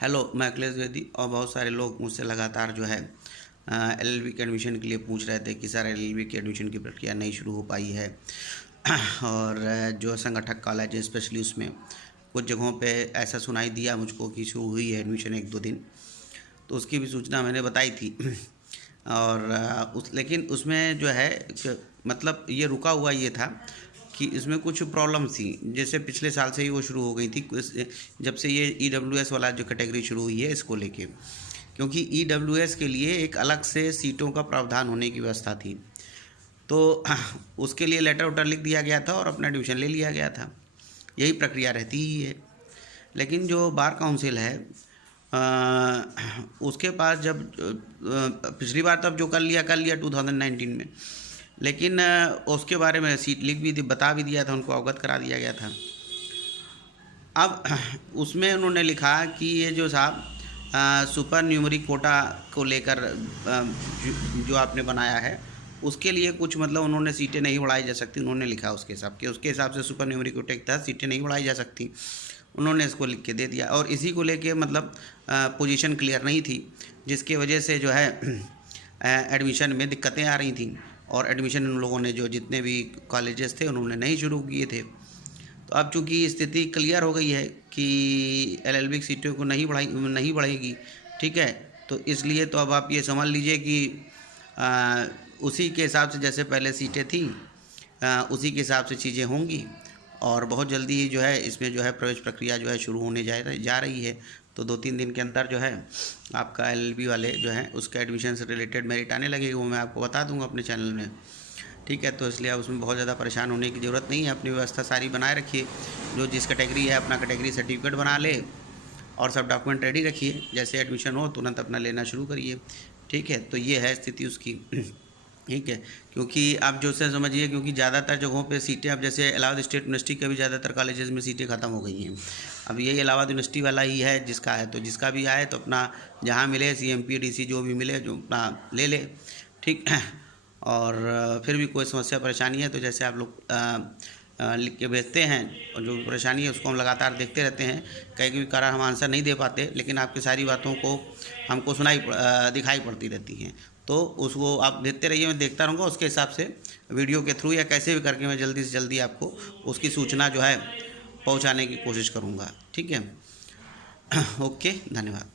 Hello, मैं अखिलेश द्विवेदी। और बहुत सारे लोग मुझसे लगातार जो है एलएलबी के एडमिशन के लिए पूछ रहे थे कि सर एलएलबी के एडमिशन की प्रक्रिया नहीं शुरू हो पाई है और जो संगठक कॉलेज है स्पेशली उसमें कुछ जगहों पे ऐसा सुनाई दिया मुझको कि शुरू हुई है एडमिशन 1-2 दिन, तो उसकी भी सूचना मैंने बताई थी और लेकिन उसमें जो है मतलब ये रुका हुआ ये था कि इसमें कुछ प्रॉब्लम थी। जैसे पिछले साल से ही वो शुरू हो गई थी जब से ये ईडब्ल्यूएस वाला जो कैटेगरी शुरू हुई है इसको लेके, क्योंकि ईडब्ल्यूएस के लिए एक अलग से सीटों का प्रावधान होने की व्यवस्था थी, तो उसके लिए लेटर उटर लिख दिया गया था और अपना एडमिशन ले लिया गया था। यही प्रक्रिया रहती ही है। लेकिन जो बार काउंसिल है उसके पास जब पिछली बार तब जो कर लिया 2019 में, लेकिन उसके बारे में सीट लिख भी बता भी दिया था, उनको अवगत करा दिया गया था। अब उसमें उन्होंने लिखा कि ये जो साहब सुपर न्यूमरिक कोटा को लेकर जो आपने बनाया है उसके लिए कुछ मतलब उन्होंने सीटें नहीं बढ़ाई जा सकती, उन्होंने लिखा उसके हिसाब से सुपर न्यूमरिक कोटे के तहत सीटें नहीं बढ़ाई जा सकती, उन्होंने इसको लिख के दे दिया। और इसी को लेके मतलब पोजीशन क्लियर नहीं थी, जिसकी वजह से जो है एडमिशन में दिक्कतें आ रही थी और एडमिशन उन लोगों ने जो जितने भी कॉलेजेस थे उन्होंने नहीं शुरू किए थे। तो अब चूँकि स्थिति क्लियर हो गई है कि एलएलबी सीटों को नहीं बढ़ेगी, ठीक है, तो इसलिए तो अब आप ये समझ लीजिए कि उसी के हिसाब से जैसे पहले सीटें थी उसी के हिसाब से चीज़ें होंगी और बहुत जल्दी ही जो है इसमें जो है प्रवेश प्रक्रिया जो है शुरू होने जा रही है। तो 2-3 दिन के अंदर जो है आपका एलएलबी वाले जो है उसका एडमिशन से रिलेटेड मेरिट आने लगेगी, वो मैं आपको बता दूंगा अपने चैनल में, ठीक है। तो इसलिए अब उसमें बहुत ज़्यादा परेशान होने की ज़रूरत नहीं है, अपनी व्यवस्था सारी बनाए रखिए। जो जिस कैटेगरी है अपना कैटेगरी सर्टिफिकेट बना ले और सब डॉक्यूमेंट रेडी रखिए, जैसे एडमिशन हो तुरंत अपना लेना शुरू करिए, ठीक है। तो ये है स्थिति उसकी, ठीक है। क्योंकि आप जो से समझिए, क्योंकि ज़्यादातर जगहों पे सीटें अब जैसे इलाहाबाद स्टेट यूनिवर्सिटी के भी ज़्यादातर कॉलेजेस में सीटें ख़त्म हो गई हैं। अब यही इलाहाबाद यूनिवर्सिटी वाला ही है जिसका है, तो जिसका भी आए तो अपना जहाँ मिले सीएमपी डीसी जो भी मिले जो अपना ले ले, ठीक। और फिर भी कोई समस्या परेशानी है तो जैसे आप लोग लिख के भेजते हैं और जो परेशानी है उसको हम लगातार देखते रहते हैं। कई भी कारण हम आंसर नहीं दे पाते, लेकिन आपकी सारी बातों को हमको दिखाई पड़ती रहती हैं, तो उसको आप देखते रहिए, मैं देखता रहूँगा। उसके हिसाब से वीडियो के थ्रू या कैसे भी करके मैं जल्दी से जल्दी आपको उसकी सूचना जो है पहुंचाने की कोशिश करूँगा, ठीक है। ओके, धन्यवाद।